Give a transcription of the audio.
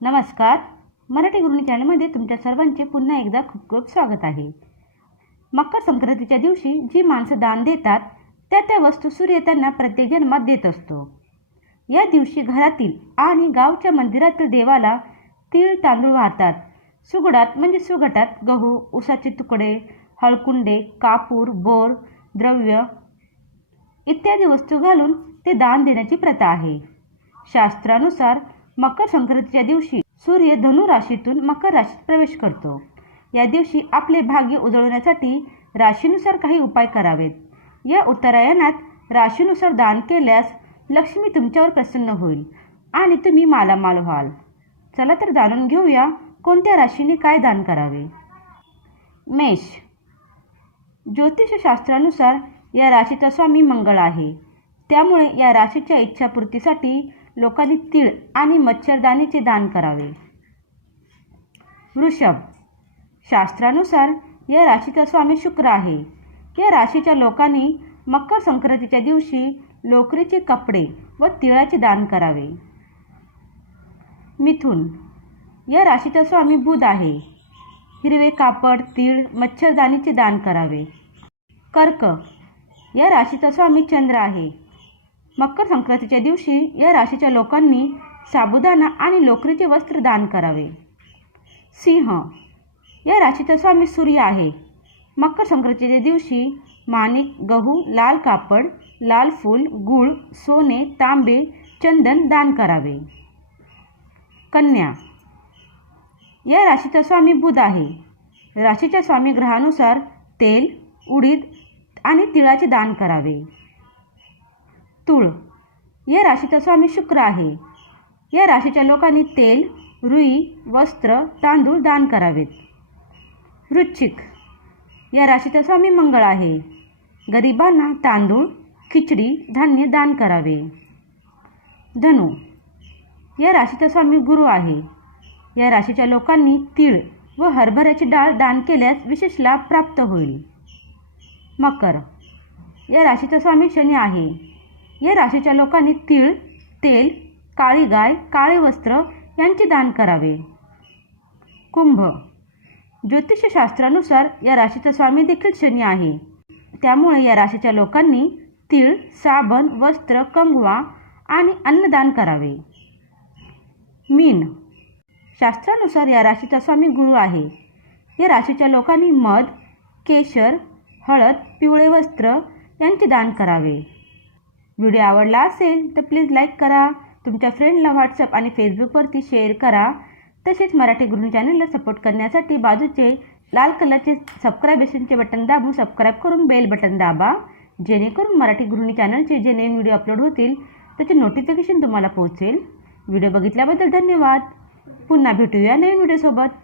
नमस्कार. मराठी गृहिणी चॅनलमध्ये तुमच्या सर्वांचे पुन्हा एकदा खूप खूप स्वागत आहे. मकर संक्रांतीच्या दिवशी जी माणसं दान देतात त्या त्या वस्तू सूर्य त्यांना प्रत्येक जन्मात देत असतो. या दिवशी घरातील आणि गावच्या मंदिरातील देवाला तीळ तांदूळ वाहतात. सुगडात म्हणजे सुगटात गहू उसाचे तुकडे हळकुंडे कापूर बोर द्रव्य इत्यादी वस्तू घालून ते दान देण्याची प्रथा आहे. शास्त्रानुसार मकर संक्रांतीच्या दिवशी सूर्य धनु राशीतून मकर राशीत प्रवेश करतो. या दिवशी आपले भाग्य उजळवण्यासाठी राशीनुसार काही उपाय करावेत. या उत्तरायणात राशीनुसार दान केल्यास लक्ष्मी तुमच्यावर प्रसन्न होईल आणि तुम्ही मालामाल व्हाल. चला तर जाणून घेऊया कोणत्या राशीने काय दान करावे. मेष. ज्योतिषशास्त्रानुसार या राशीचा स्वामी मंगळ आहे. त्यामुळे या राशीच्या इच्छापूर्तीसाठी लोकांनी तीळ आणि मच्छरदाणीचे दान करावे. वृषभ शास्त्रानुसार या राशीचा स्वामी शुक्र आहे. या राशीच्या लोकांनी मकर संक्रांतीच्या दिवशी लोकरीचे कपडे व तिळाचे दान करावे. मिथुन या राशीचा स्वामी बुध आहे. हिरवे कापड तीळ मच्छरदाणीचे दान करावे. कर्क या राशीचा स्वामी चंद्र आहे. मकर संक्रांतीच्या दिवशी या राशीच्या लोकांनी साबुदाणा आणि लोकरीचे वस्त्र दान करावे. सिंह या राशीचा स्वामी सूर्य आहे. मकर संक्रांतीच्या दिवशी माणिक गहू लाल कापड लाल फूल गूळ सोने तांबे चंदन दान करावे. कन्या या राशीचा स्वामी बुध आहे. राशीच्या स्वामी ग्रहानुसार तेल उडीद आणि तिळाचे दान करावे. तुळ. या राशीचा स्वामी शुक्र आहे. या राशीच्या लोकांनी तेल रुई वस्त्र तांदूळ दान करावेत. वृश्चिक. या राशीचा स्वामी मंगळ आहे. गरिबांना तांदूळ खिचडी धान्य दान करावे. धनु. या राशीचा स्वामी गुरु आहे. या राशीच्या लोकांनी तीळ व हरभऱ्याची डाळ दान केल्यास विशेष लाभ प्राप्त होईल. मकर. या राशीचा स्वामी शनी आहे. या राशीच्या लोकांनी तीळ तेल काळी गाय काळे वस्त्र यांचे दान करावे. कुंभ. ज्योतिषशास्त्रानुसार या राशीचा स्वामी देखील शनी आहे. त्यामुळे या राशीच्या लोकांनी तीळ साबण वस्त्र कंगवा आणि अन्नदान करावे. मीन. शास्त्रानुसार या राशीचा स्वामी गुरु आहे. या राशीच्या लोकांनी मध केशर हळद पिवळे वस्त्र यांचे दान करावे. व्हिडिओ आवडला असेल तर प्लीज लाईक करा तुमच्या फ्रेंडला व्हॉट्सअप आणि फेसबुकवरती शेअर करा. तसेच मराठी गृहिणी चॅनलला सपोर्ट करण्यासाठी बाजूचे लाल कलरचे सबस्क्रायबेशनचे बटन दाबून सबस्क्राईब करून बेल बटन दाबा. जेणेकरून मराठी गृहिणी चॅनलचे जे नवीन व्हिडिओ अपलोड होतील त्याचे नोटिफिकेशन तुम्हाला पोहोचेल. व्हिडिओ बघितल्याबद्दल धन्यवाद. पुन्हा भेटूया नवीन व्हिडिओसोबत.